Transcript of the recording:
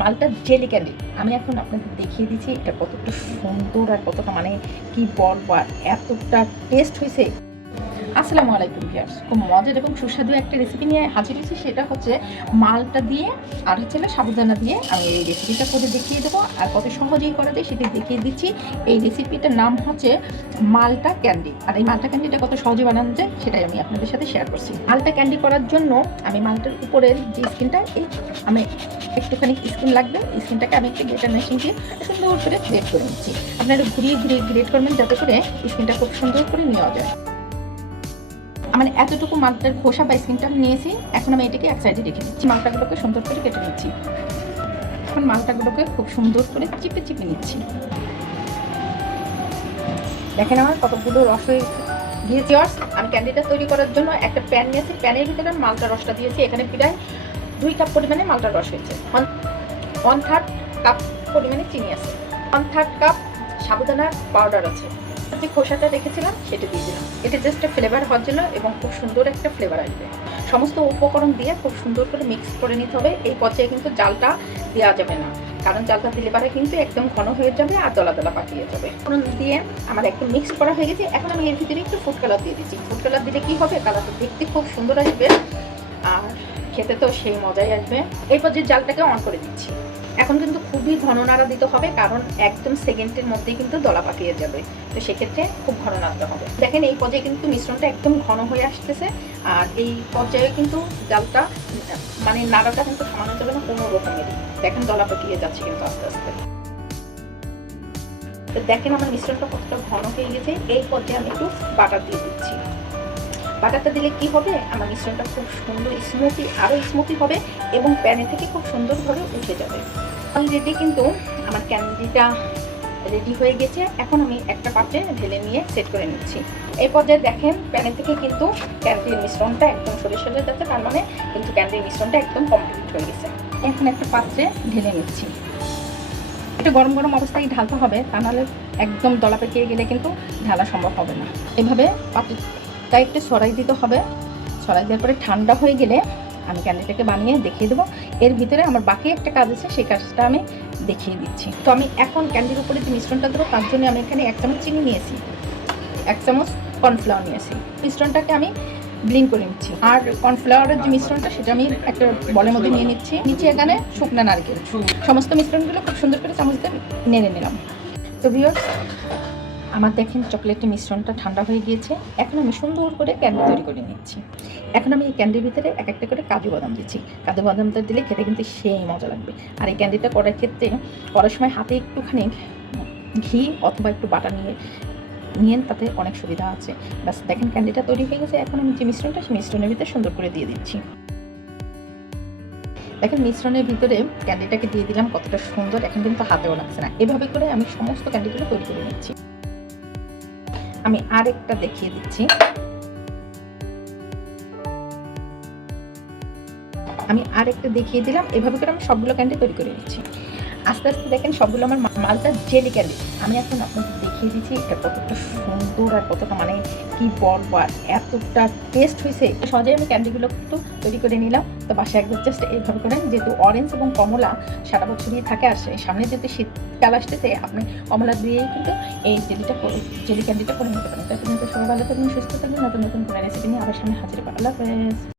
মালটা jelly candy. আমি এখন আপনাদের দেখিয়ে দিচ্ছি এটা কতটা সুন্দর আর কতটা মানে কি বলবো, আর এতটা টেস্ট হয়েছে। আসসালামু আলাইকুম ভিউয়ার্স, খুব মজার এবং সুস্বাদু একটা রেসিপি নিয়ে হাজির হয়েছি। সেটা হচ্ছে মালটা দিয়ে আর হচ্ছে সাবুদানা দিয়ে আমি এই রেসিপিটা করে দেখিয়ে দেবো, আর কত সহজেই করা যায় সেটা দেখিয়ে দিচ্ছি। এই রেসিপিটার নাম হচ্ছে মালটা ক্যান্ডি, আর এই মালটা ক্যান্ডিটা কত সহজে বানানো যায় সেটাই আমি আপনাদের সাথে শেয়ার করছি। মালটা ক্যান্ডি করার জন্য আমি মালটার উপরের যে স্কিনটা, এই আমি একটুখানি স্কিন লাগবে, স্কিনটাকে আমি একটু গ্রেটার মেশিন দিয়ে সুন্দর করে গ্রেট করে নিচ্ছি। আপনারা ঘুরিয়ে ঘুরিয়ে গ্রেট করবেন যাতে করে স্কিনটা খুব সুন্দর করে নেওয়া যায়। মানে এতটুকু মালটার খোসা বা স্কিনটা নিয়েছি, এখন আমি এটাকে এক সাইডে রেখে দিচ্ছি। মালটাগুলোকে সুন্দর করে কেটে নিচ্ছি। এখন মালটাগুলোকে খুব সুন্দর করে চিপে চিপে নিচ্ছি। দেখেন আমার কতগুলো রস হয়ে গিয়েছে। আমি ক্যান্ডিটা তৈরি করার জন্য একটা প্যান নিয়েছি, প্যানের ভিতরে মালটা রসটা দিয়েছি। এখানে প্রায় 2 কাপ পরিমাণে মালটার রস হয়েছে। 1/3 কাপ পরিমাণে চিনি আছে, 1/3 কাপ সাবুদানার পাউডার আছে, যে খোসাটা রেখেছিলাম সেটা দিয়ে দিলাম। এটা জাস্ট ফ্লেভার হওয়ার জন্য এবং খুব সুন্দর একটা ফ্লেভার আসবে। সমস্ত উপকরণ দিয়ে খুব সুন্দর করে মিক্স করে নিতে হবে। এই পর্যায়ে কিন্তু জালটা দেওয়া যাবে না, কারণ জালটা দিলে পারে কিন্তু একদম ঘন হয়ে যাবে আর দলা দলা পাকিয়ে যাবে। ফোড়ন দিয়ে আমার একদম মিক্স করা হয়ে গেছে। এখন আমি এর ভিতরে একটু ফুড কালার দিয়ে দিচ্ছি। ফুড কালার দিলে কি হবে, কালারটা দেখতে খুব সুন্দর আসবে আর খেতে তো সেই মজাই আসবে। এই পর্যায়ে জালটাকে অন করে দিচ্ছি। এখন কিন্তু খুবই ঘন নাড়া দিতে হবে, কারণ একদম সেকেন্ডের মধ্যেই কিন্তু দলা পাকিয়ে যাবে। তো সেক্ষেত্রে খুব ঘন নাড়তে হবে। দেখেন এই পর্যায়ে কিন্তু মিশ্রণটা একদম ঘন হয়ে আসতেছে, আর এই পর্যায়ে কিন্তু জালটা মানে নাড়াটা কিন্তু থামানো যাবে না কোনো রকমেরই। দেখেন দলা পাকিয়ে যাচ্ছে কিন্তু আস্তে আস্তে। তো দেখেন আমার মিশ্রণটা কতটা ঘন হয়ে গেছে। এই পর্যায়ে আমি একটু বাটার দিয়ে দিচ্ছি। বাটারটা দিলে কি হবে, আমার মিশ্রণটা খুব সুন্দর স্মুথি, আরও স্মুথি হবে এবং প্যানে থেকে খুব সুন্দরভাবে উঠে যাবে। অলরেডি কিন্তু আমার ক্যান্ডিটা রেডি হয়ে গেছে। এখন আমি একটা পাত্রে ঢেলে নিয়ে সেট করে নিচ্ছি। এই পর্যায়ে দেখেন প্যানে থেকে কিন্তু ক্যান্ডির মিশ্রণটা একদম সরে সরে যাচ্ছে, তার মানে কিন্তু ক্যান্ডির মিশ্রণটা একদম কমপ্লিট হয়ে গেছে। এখন একটা পাত্রে ঢেলে নিচ্ছি। এটা গরম গরম অবস্থায় ঢালতে হবে, তা নাহলে একদম দলা পেকিয়ে গেলে কিন্তু ঢালা সম্ভব হবে না। এভাবে পাত্রটা একটু সরাই দিতে হবে। সরাই দেওয়ার পরে ঠান্ডা হয়ে গেলে আমি ক্যান্ডিটাকে বানিয়ে দেখিয়ে দেবো। এর ভিতরে আমার বাকি একটা কাজ আছে, সেই কাজটা আমি দেখিয়ে দিচ্ছি। তো আমি এখন ক্যান্ডির উপরে যে মিশ্রণটা দেবো তার জন্য আমি এখানে 1 চামচ চিনি নিয়েছি, 1 চামচ কর্নফ্লাওয়ার নিয়েছি। মিশ্রণটাকে আমি ব্লেন্ড করে নিচ্ছি। আর কর্নফ্লাওয়ারের যে মিশ্রণটা সেটা আমি একটা বলের মধ্যে নিয়ে নিচ্ছি। নিচে এখানে শুকনো নারকেল, সমস্ত মিশ্রণগুলো খুব সুন্দর করে চামচ দিয়ে নেড়ে নিলাম। তো ভিউয়ার্স, আমার দেখেন চকলেটের মিশ্রণটা ঠান্ডা হয়ে গিয়েছে। এখন আমি সুন্দর করে ক্যান্ডি তৈরি করে নিচ্ছি। এখন আমি এই ক্যান্ডির ভিতরে এক একটা করে কাজু বাদাম দিচ্ছি। কাজু বাদামটা দিলে খেতে কিন্তু সেই মজা লাগবে। আর এই ক্যান্ডিটা করার ক্ষেত্রে করার সময় হাতে একটুখানি ঘি অথবা একটু বাটার নিয়ে তাতে অনেক সুবিধা আছে। ব্যাস দেখেন ক্যান্ডিটা তৈরি হয়ে গেছে। এখন আমি যে মিশ্রণটা, সেই মিশ্রণের ভিতরে সুন্দর করে দিয়ে দিচ্ছি। দেখেন মিশ্রণের ভিতরে ক্যান্ডিটাকে দিয়ে দিলাম, কতটা সুন্দর। এখন কিন্তু হাতেও লাগছে না। এভাবে করে আমি সমস্ত ক্যান্ডিগুলো তৈরি করে নিচ্ছি। আমি আরেকটা দেখিয়ে দিচ্ছি। আমি আরেকটা দেখিয়ে দিলাম। এভাবে করে আমি সবগুলো ক্যান্ডি তৈরি করে নিচ্ছি। আস্তে আস্তে দেখেন সবগুলো আমার মালটা জেলি ক্যান্ডি। আমি এখন আপনাদের দেখিয়ে দিচ্ছি এটা কতটা সুন্দর আর কতটা মানে কি বলবো, আর এতটা টেস্ট হয়েছে। সহজে আমি ক্যান্ডিগুলো একটু তৈরি করে নিলাম। তো বাসায় একবার জাস্ট এইভাবে করেন, যেহেতু অরেঞ্জ এবং কমলা সারা বছরই থাকে, আর সামনে যেহেতু শীতকাল আসতেছে, আপনি কমলা দিয়েই কিন্তু এই জেলি ক্যান্ডিটা করে নিতে পারেন। তাই কিন্তু সবাই ভালো থাকবেন, সুস্থ থাকবেন। নতুন নতুন কোনো রেসিপি নিয়ে আবার সামনে হাজির হবো। আল্লাহ হাফেজ।